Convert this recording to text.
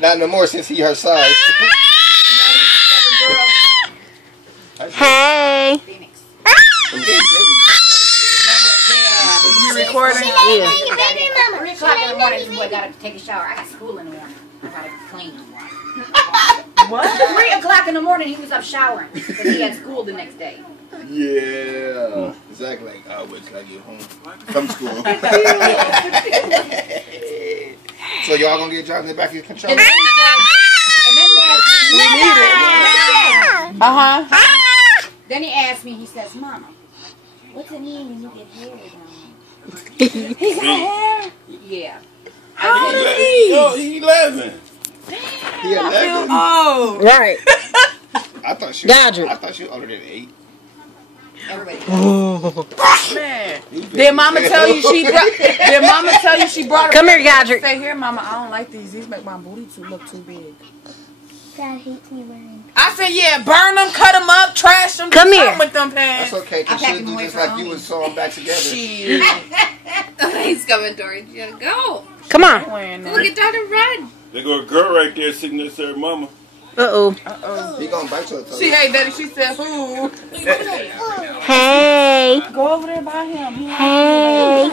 Not no more since he her size. Hey. You recording? Yeah. 3 o'clock in the morning, this boy got up to take a shower. I got school in the morning. I got to clean. What? 3 o'clock in the morning, he was up showering because he had school the next day. Yeah. Exactly. Like, oh, wait till I get home from school. So y'all gonna get jobs in the back of your controller? And then he asked me, Then he asked me, he says, Mama, what's it mean when you get hair down? He got hair? Yeah. How old is he? Yo, he 11. He 11. Oh. Right. I thought she was older than 8. Everybody. Man. Did Mama tell you she brought? Come here, Goddrick. Say here, Mama. I don't like these. These make my booty look too big. Dad hates me wearing. I said, yeah, burn them, cut them up, trash them. Come here. With them pants. That's okay, because she'll do just like you and sew them back together. Shit. He's coming towards you. Go. Come on. Look at Dad and run. There go a girl right there sitting next to her mama. Uh-oh. He gonna bite your toe. She hate Daddy. She said, who? Hey. Go over there by him. Hey.